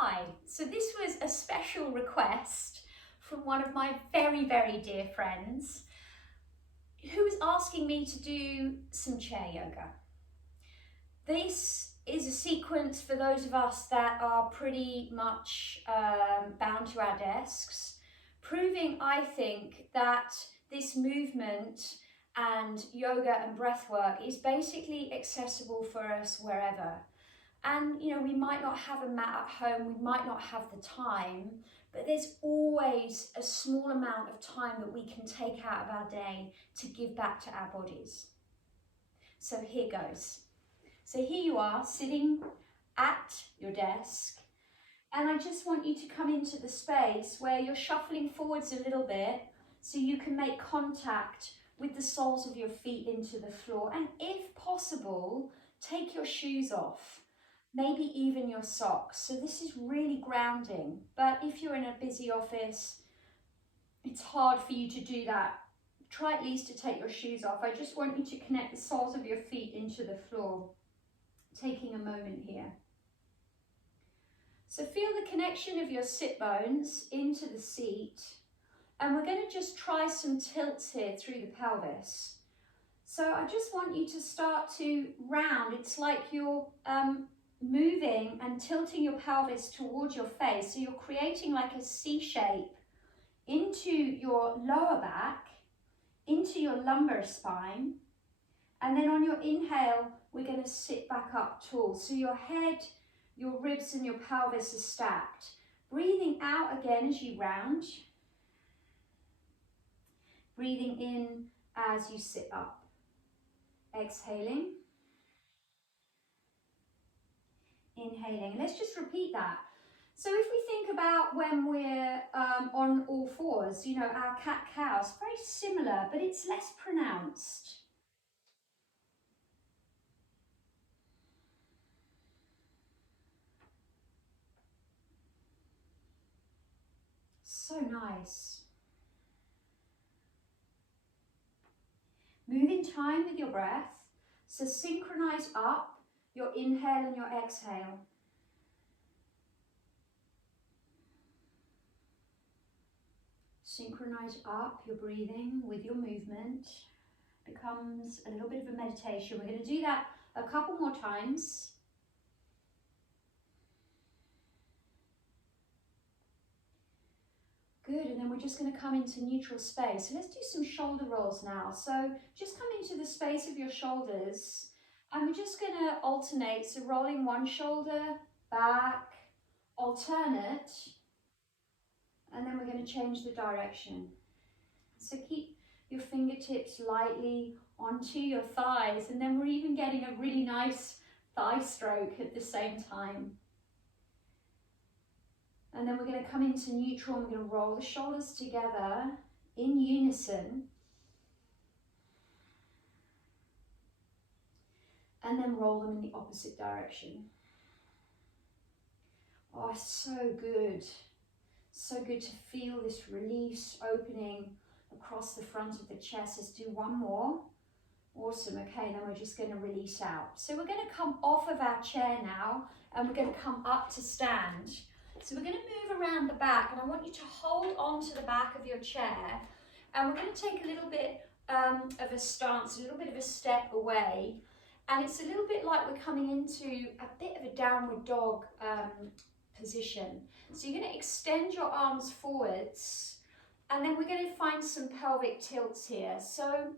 Hi, so this was a special request from one of my very, very dear friends who was asking me to do some chair yoga. This is a sequence for those of us that are pretty much bound to our desks, proving, I think, that this movement and yoga and breath work is basically accessible for us wherever. And you know, we might not have a mat at home, we might not have the time, but there's always a small amount of time that we can take out of our day to give back to our bodies. So here goes. So here you are sitting at your desk, and I just want you to come into the space where you're shuffling forwards a little bit so you can make contact with the soles of your feet into the floor, and if possible, take your shoes off. Maybe even your socks. So this is really grounding, but if you're in a busy office, it's hard for you to do that. Try at least to take your shoes off. I just want you to connect the soles of your feet into the floor. Taking a moment here. So feel the connection of your sit bones into the seat, and we're going to just try some tilts here through the pelvis. So I just want you to start to round. It's like you're moving and tilting your pelvis towards your face. So you're creating like a C shape into your lower back, into your lumbar spine. And then on your inhale, we're going to sit back up tall. So your head, your ribs and your pelvis are stacked. Breathing out again as you round. Breathing in as you sit up. Exhaling. Inhaling. Let's just repeat that. So if we think about when we're on all fours, you know, our cat-cow is very similar, but it's less pronounced. So nice. Move in time with your breath. So synchronize up your inhale and your exhale. Synchronize up your breathing with your movement. Becomes a little bit of a meditation. We're going to do that a couple more times. Good, and then we're just going to come into neutral space. So let's do some shoulder rolls now. So just come into the space of your shoulders, and we're just going to alternate. So rolling one shoulder, back, alternate, and then we're going to change the direction. So keep your fingertips lightly onto your thighs, and then we're even getting a really nice thigh stroke at the same time. And then we're going to come into neutral and we're going to roll the shoulders together in unison. And then roll them in the opposite direction. Oh, so good. So good to feel this release opening across the front of the chest. Let's do one more. Awesome. Okay, then we're just going to release out. So we're going to come off of our chair now and we're going to come up to stand. So we're going to move around the back, and I want you to hold on to the back of your chair, and we're going to take a little bit of a stance, a little bit of a step away, and it's a little bit like we're coming into a bit of a downward dog position. So you're going to extend your arms forwards, and then we're going to find some pelvic tilts here. So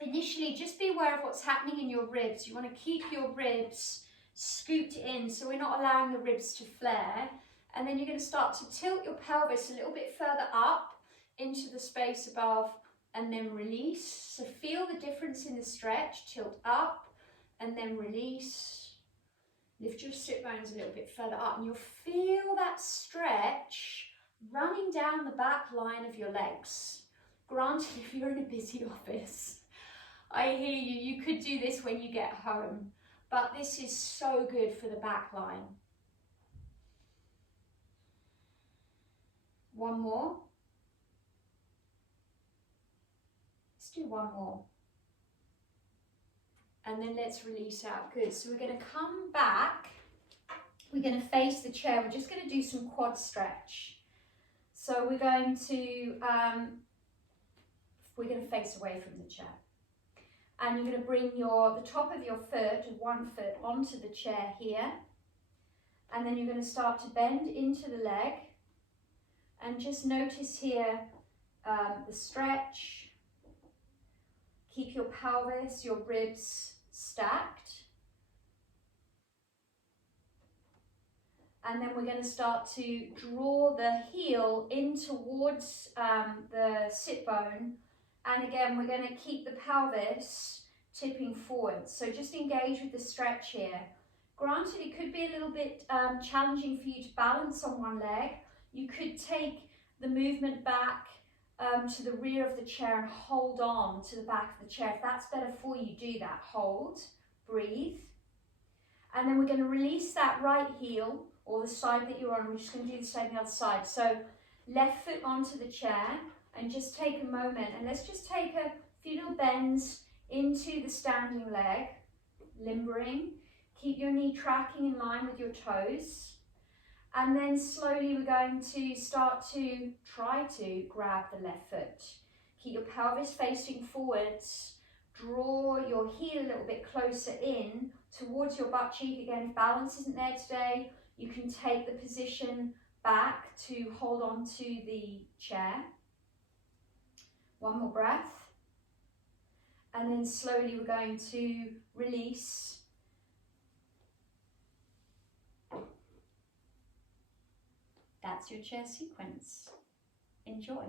initially, just be aware of what's happening in your ribs. You want to keep your ribs scooped in, so we're not allowing the ribs to flare. And then you're going to start to tilt your pelvis a little bit further up into the space above, and then release. So feel the difference in the stretch. Tilt up and then release. Lift your sit bones a little bit further up, and you'll feel that stretch running down the back line of your legs. Granted, if you're in a busy office, I hear you, you could do this when you get home, but this is so good for the back line. One more. Let's do one more. And then let's release out. Good. So we're going to come back We're going to face the chair. We're just going to do some quad stretch. So we're going to face away from the chair. And you're going to bring the top of your foot, one foot, onto the chair here. And then you're going to start to bend into the leg. And just notice here the stretch. Keep your pelvis, your ribs stacked. And then we're going to start to draw the heel in towards the sit bone. And again, we're going to keep the pelvis tipping forward. So just engage with the stretch here. Granted, it could be a little bit challenging for you to balance on one leg. You could take the movement back to the rear of the chair and hold on to the back of the chair. If that's better for you, do that. Hold, breathe. And then we're going to release that right heel, or the side that you're on. We're just going to do the same on the other side. So left foot onto the chair, and just take a moment, and let's just take a few little bends into the standing leg, limbering. Keep your knee tracking in line with your toes. And then slowly we're going to start to try to grab the left foot. Keep your pelvis facing forwards. Draw your heel a little bit closer in towards your butt cheek. Again, if balance isn't there today, you can take the position back to hold on to the chair. One more breath. And then slowly we're going to release. That's your chair sequence. Enjoy.